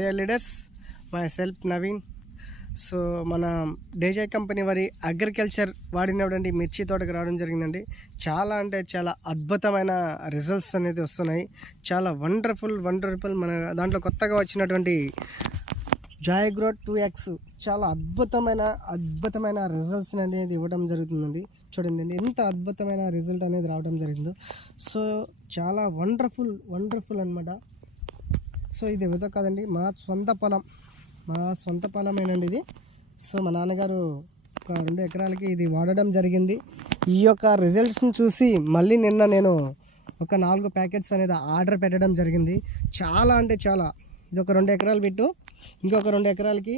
Dear leaders, my self Naveen. So మన డేజాయ్ company వారి agriculture వాడినటువంటి మిర్చి తోటకు రావడం జరిగిందండి. చాలా అంటే చాలా అద్భుతమైన రిజల్ట్స్ అనేది వస్తున్నాయి. చాలా వండర్ఫుల్ మన దాంట్లో కొత్తగా వచ్చినటువంటి జాయ్ గ్రో 2X చాలా అద్భుతమైన రిజల్ట్స్ అనేది ఇవ్వడం జరుగుతుందండి. చూడండి అండి ఎంత అద్భుతమైన రిజల్ట్ అనేది రావడం జరిగిందో. సో చాలా వండర్ఫుల్ అనమాట. సో ఇది ఏదో కాదండి, మా సొంత పొలమేనండి ఇది. సో మా నాన్నగారు ఒక 2 ఎకరాలకి ఇది వాడడం జరిగింది. ఈ యొక్క రిజల్ట్స్ని చూసి మళ్ళీ నిన్న నేను ఒక 4 ప్యాకెట్స్ అనేది ఆర్డర్ పెట్టడం జరిగింది. చాలా అంటే చాలా, ఇది ఒక 2 ఎకరాలు పెట్టు, ఇంకొక 2 ఎకరాలకి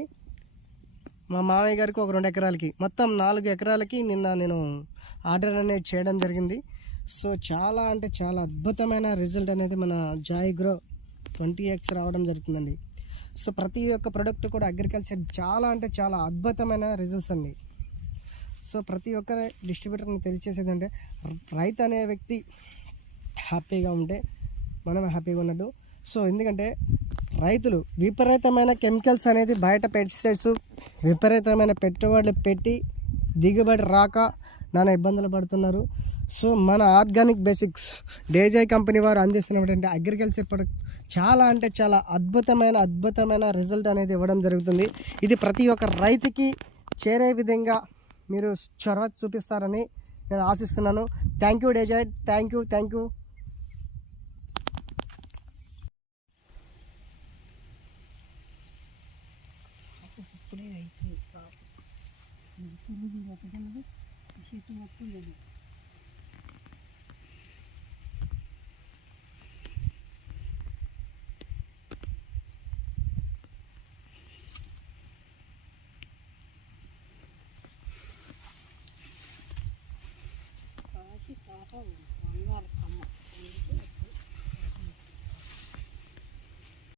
మా మామయ్య గారికి ఒక 2 ఎకరాలకి, మొత్తం 4 ఎకరాలకి నిన్న నేను ఆర్డర్ అనేది చేయడం జరిగింది. సో చాలా అంటే చాలా అద్భుతమైన రిజల్ట్ అనేది మన జాయ్ గ్రో 20X రావడం జరుగుతుందండి. సో ప్రతి ఒక్క ప్రోడక్ట్ కూడా అగ్రికల్చర్ చాలా అంటే చాలా అద్భుతమైన రిజల్ట్స్ అండి. సో ప్రతి ఒక్క డిస్ట్రిబ్యూటర్ని తెలియచేసేది అంటే, రైతు అనే వ్యక్తి హ్యాపీగా ఉంటే మనం హ్యాపీగా ఉన్నట్టు. సో ఎందుకంటే రైతులు విపరీతమైన కెమికల్స్ అనేది బయట పెస్టిసైడ్స్ విపరీతమైన పెట్టుబడులు పెట్టి దిగుబడి రాక నానా ఇబ్బందులు పడుతున్నారు. సో మన ఆర్గానిక్ బేసిక్స్ డేజాయ్ కంపెనీ వారు అందిస్తున్నటువంటి అగ్రికల్చర్ ప్రొడక్ట్ చాలా అంటే చాలా అద్భుతమైన రిజల్ట్ అనేది ఇవ్వడం జరుగుతుంది. ఇది ప్రతి ఒక్క రైతుకి చేరే విధంగా మీరు చొరవ చూపిస్తారని నేను ఆశిస్తున్నాను. థ్యాంక్ యూ డేజాయ్, థ్యాంక్ యూ. కాసి తాట వంగాలి కమ్మ